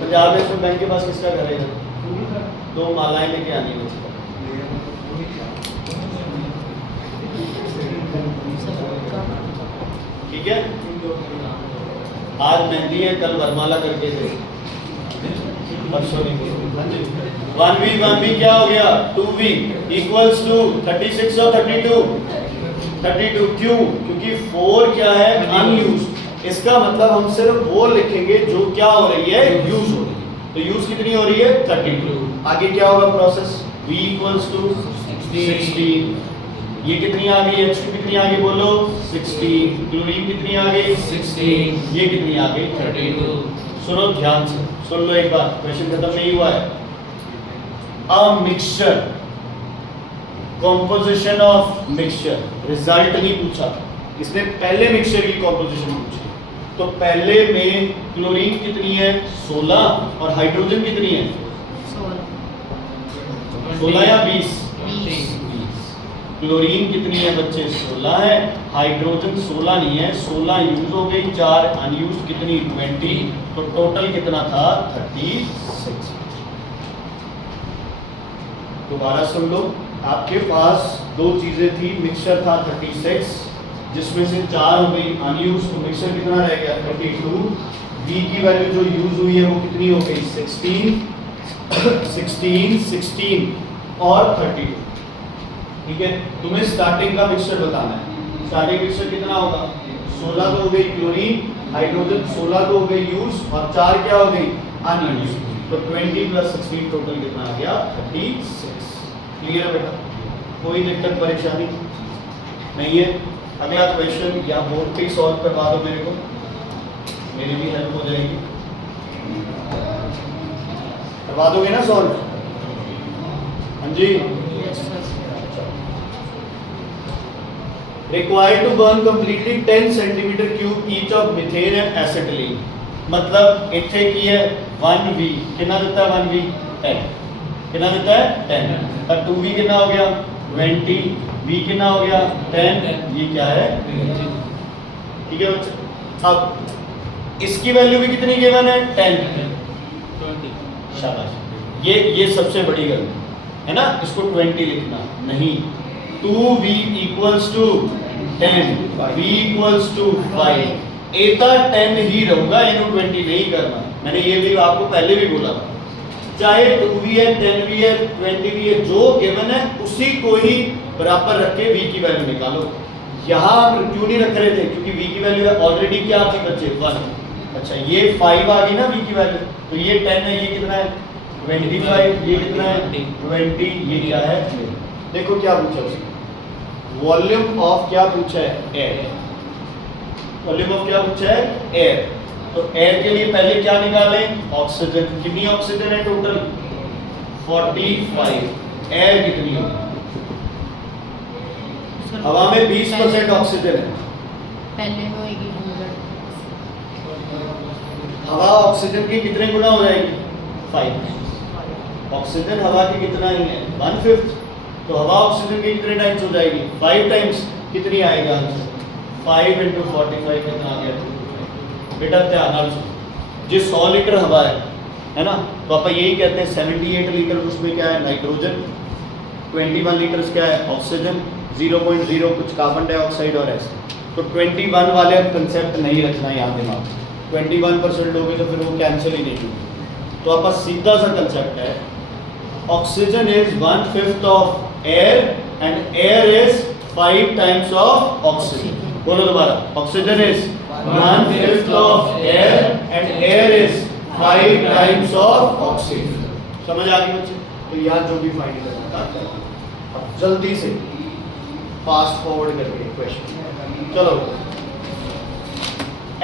पंजाब नेशनल बैंक के पास किसका घर है इधर, 2 मालाएं लेके आनी है बच्चे, ठीक है। आज मेहंदी है, कल वरमाला करके थे, परसों नहीं, 1V क्या हो गया 2V = 36 और 32, क्यों, क्योंकि 4 क्या है अनयूज्ड, इसका मतलब हम सिर्फ वो लिखेंगे जो क्या हो रही है यूज हो रही है, तो यूज कितनी हो रही है 32, आगे क्या होगा प्रोसेस, V = 16, ये कितनी आ गई, H2 कितनी आ गई बोलो 16, क्लोरीन कितनी आ गई 16, ये कितनी आ गई 32। सुनो ध्यान से, सुन लो एक बार, क्वेश्चन खत्म नहीं हुआ है। A mixture, composition of mixture, result नहीं पूछा, इसने पहले मिक्सचर की कॉम्पोजिशन पूछी, तो पहले में क्लोरीन कितनी है 16 और हाइड्रोजन कितनी है 16 या 20, क्लोरीन कितनी है बच्चे 16 है, हाइड्रोजन 16 नहीं है, 16 यूज हो गई, 4 अनयूज, कितनी 20, तो टोटल कितना था 36। दोबारा सुन लो, आपके पास 2 चीजें थी, मिक्सचर था 36, जिसमें से 4 हो गई अनयूज, तो मिक्सचर कितना रह गया 32, V की वैल्यू जो यूज हुई है वो कितनी हो गई 16 और 32, ठीक है। तुम्हें स्टार्टिंग का मिक्सचर बताना है, स्टार्टिंग मिक्सचर कितना होगा 16 तो हो गई क्लोरीन, हाइड्रोजन 16 तो हो गई यूज, और 4 क्या हो गई अनयूज, तो 20 + 16 टोटल कितना आ गया 36। क्लियर है बेटा, कोई दिक्कत परेशानी नहीं है। अगला क्वेश्चन या बोर्ड पे सॉल्व करवा दो मेरे को, मेरी भी हेल्प हो जाएगी, करवा दोगे ना सॉल्व, हाँ जी। Required to burn completely 10 cm³ each of methane and acetylene, मतलब इथे की है 1V, कितना देता है 1V 10, कितना देता है 10, और 2V कितना हो गया 20, V कितना हो गया 10, ये क्या है, ठीक है बच्चे। अब इसकी वैल्यू भी कितनी गिवन है 10, शाबाश। ये सबसे बड़ी गलती है ना, इसको 20 लिखना नहीं। 2v equals to 10, v equals to 5, एता 10 ही रहूंगा, इन्हों 20 नहीं करना। मैंने ये भी आपको पहले भी बोला था, चाहे 2v है, 10v है, 20v है, जो गिवन है उसी को ही बराबर रख के v की वैल्यू निकालो। यहाँ हम क्यों नहीं रख रहे थे, क्योंकि v की वैल्यू ऑलरेडी क्या थी बच्चे, 1। अच्छा ये 5 आ गई ना v की वैल्यू, तो ये 10 है, ये कितना है 25, ये कितना है 20, ये क्या है। देखो क्या पूछा उसने, वॉल्यूम ऑफ क्या पूछा है, एयर। वॉल्यूम ऑफ क्या पूछा है, एयर। तो एयर के लिए पहले क्या निकालें, ऑक्सीजन। कितनी ऑक्सीजन है टोटल, 45। एयर कितनी होगी, हवा में 20% ऑक्सीजन है, पहले होएगी 100। हवा ऑक्सीजन की कितने गुना हो जाएगी, 5। ऑक्सीजन हवा की कितना ही है, 1/5। तो हवा ऑक्सीजन की कितने टाइम्स हो जाएगी, 5 टाइम्स। कितनी आएगा आंसर, 5 × 45 कितना आ गया। बेटा ध्यान सुनो, जो 100 लीटर हवा है ना, तो आप यही कहते हैं 78 लीटर उसमें क्या है, नाइट्रोजन। 21 लीटर्स क्या है, ऑक्सीजन। 0.0 कुछ कार्बन डाइऑक्साइड और ऐसे। तो 21 वाले कंसेप्ट नहीं रखना यहाँ दिमाग, 21% लोगे तो फिर वो कैंसिल ही नहीं होगी। तो आपका सीधा सा कंसेप्ट है, oxygen is 1/5 of air and air is 5 times of oxygen. बोलो दोबारा, oxygen is 1/5 of air and air is 5 times of oxygen. समझ आ गई बच्चे। तो यहाँ जो भी फाइंड करना था, अब जल्दी से फास्ट फॉरवर्ड करके क्वेश्चन। चलो,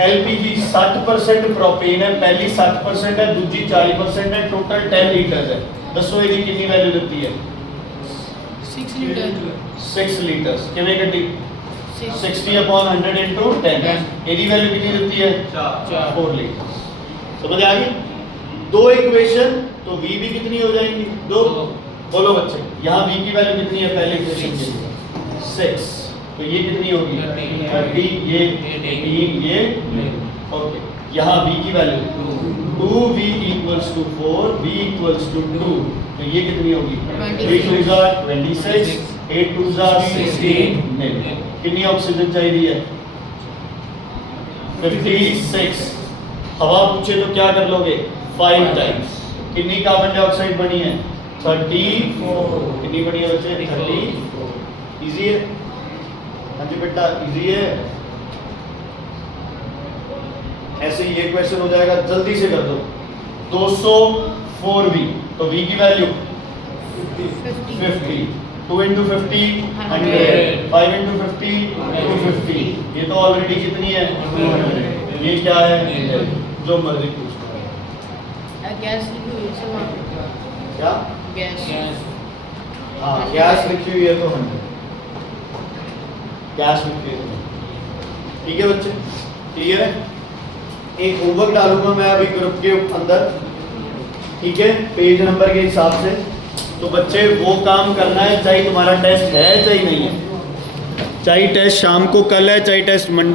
एलपीजी 60% प्रोपेन है, पहली 60% है, दूसरी 40% है, टोटल 10 लीटर है। दसो ਇਹਦੀ कितनी वैल्यू देती है, 6 लीटर। 6 लीटर्स किਵੇਂ ਕੱਢੀ, 60/100 into 10। ਇਹਦੀ वैल्यू कितनी देती है, 4 लीटर। समझ आ गई। दो इक्वेशन, तो v भी कितनी हो जाएंगी, 2। बोलो बच्चे, यहाँ v की वैल्यू कितनी है, पहले इक्वेशन की 6, तो ये कितनी होगी 30, ये 18, ये ओके। यहाँ v की value 2v equals to 4, v equals to 2, तो ये कितनी होगी 3 2 26, 8 2 16। कितनी ऑक्सीजन चाहिए है, 56। हवा पूछे तो क्या कर लोगे, 5 टाइम्स। कितनी कार्बन डाइऑक्साइड बनी है, 34। कितनी बनी है बच्चे, 30। इजी है, हाँ जी बेटा इजी है। ऐसे ये क्वेश्चन हो जाएगा, जल्दी से कर दो। 204v, तो v की वैल्यू 50, 2 × 50 100, 5 × 50 250। ये तो ऑलरेडी कितनी है, ये क्या है, जो मर्जी पूछो। गैस लिखी हुई है सर वहाँ पे। क्या गैस। हाँ गैस लिखी हुई है तो 100, गैस लिखी हुई है। ठीक है बच्चे, क्लियर है। एक होमवर्क डालूंगा मैं अभी ग्रुप के अंदर, ठीक है, पेज नंबर के हिसाब से। तो बच्चे वो काम करना है, चाहे तुम्हारा टेस्ट है चाहे नहीं है, चाहे टेस्ट शाम को कल है, चाहे टेस्ट मंडे